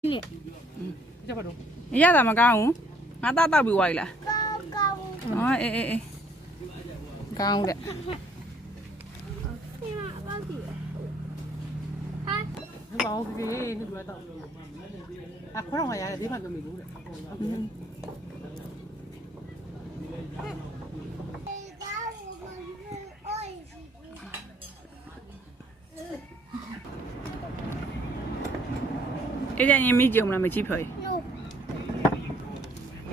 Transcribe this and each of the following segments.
เนี่ยจะมาดูရတာမကောင်းဘူးငါသားတောက်ပြီးွားပြီလားကောင်းကောင်းဟောအေးအေးအေးကောင်းတဲ့ဒီမှာအပေါက်ကြီးဟာဒီမှာဟုတ်ပြီဒီလိုတော့အခုတော့ရရတယ်ဒီမှာတော့မလို့တဲ့ အေးကြရင်မိကြုံမလားမကြည့်ဖော်ရေဒီ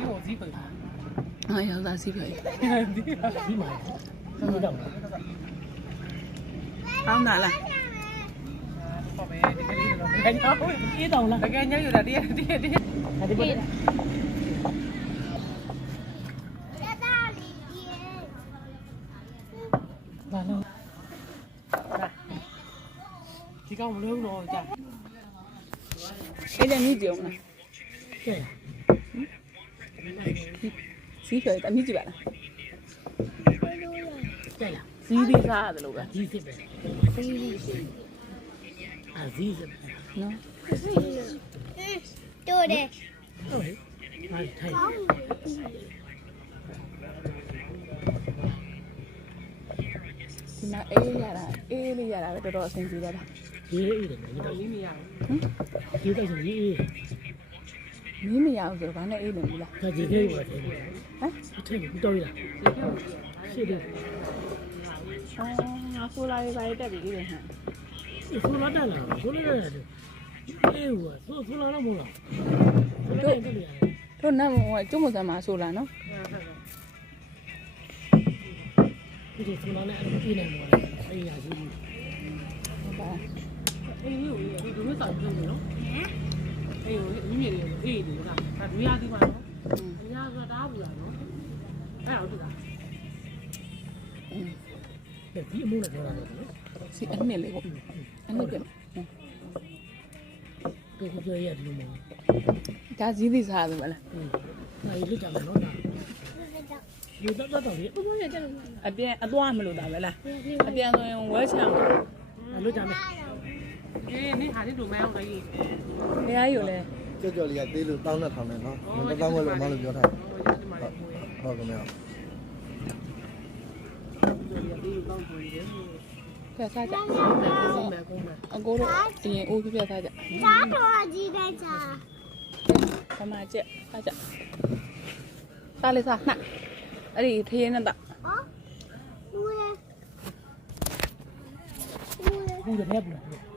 ကိုဇီးဖော်ဟာရောက်လာဇီးဖော်ရေဇီးမှာဆက်လို့တော့ဟောင်းတာလားဟုတ်ပဲဒီကလေးတော့ငါညောင်းအေးတော်လားတကယ်ညောင်းရတာတည်းတည်းတည်းဒါဒီပေါ်လာလို့ဒီကောင်မလွယ်ဘူးတော့ကြာ အဲ့ဒါမြည်ကြုံလားကဲစီးချေအမြည်ကြည့်ပါလားကဲလားစီးပြီးစားရတယ်လို့ပဲဒီစစ်ပဲစီးပြီးစီးအဇီးစစ်နော်တော်တယ်ဟုတ်ပြီအားထိုင်ဒီမှာအေးရတာအေးလေးရတာပဲတော်တော်အဆင်ပြေတော့တာ ရေးအေးတယ်ဒီတော့လေးမရဘူးဒီတော့ဆိုရေးအေးမင်းမရအောင်ဆိုတော့ဘာနဲ့အေးနေဘူးလားဒါဒီလေးပါတယ်ဟမ်အထက်ကိုတော်ရတာရှိတယ်အော်ငါဆိုလာရေးပါရေးတက်ပြီလေဟမ်ဆိုလာတက်လာဆိုလာတက်လာအေးဟိုဆိုဆိုလာတော့မဟုတ်လားဆိုလာတက်တယ်တို့နတ်မဟိုကျွတ်မစမ်းမှာဆိုလာနော်ဒီဆိုလာနဲ့အေးနေမှာအေးရရှိဘူးဟုတ်ပါ အေးဟိုဒီလိုမျိုးတောင်းနေနော်အေးဟိုမြမြလေးအေးဒီကဒါဒွေရသေးပါနော်အညာကတားဘူးလားနော်အဲ့ဟုတ်လားဒီအမိုးနဲ့ပြောတာနော်စီအနှစ်လေးပေါ့အနှစ်ပြကိုကိုပြောရတယ်လို့မဟုတ်ဒါဇီးသီးစားတယ်မလားဘူး။နိုင်လွတ်ကြမှာနော်ဒါ။ဒီတော့တော့လေအပြန်အသွားမလို့တာပဲလားအပြန်ဆိုရင်ဝဲချံလွတ်ကြမယ်။ ရေးနေဟာဒီလိုမဲအောင်ရေးဘယ်အားယူလဲကြောက်ကြော်လေးကသေးလို့တောင်းနဲ့ထောင်တယ်နော်မတောင်းဘူးလို့မမလို့ပြောထားတယ်ဟုတ်ကဲ့ဟုတ်ကဲ့ပြစားကြအကိုတို့အရင်အိုးပြပြစားကြစားတော်ကြီးကကြဆမကျက်စားကြစားလေးစားနှက်အဲ့ဒီထရင်းနဲ့တာဟုတ်ဘူးရဘူးရဘူးရ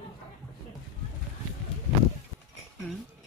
Mm-hmm.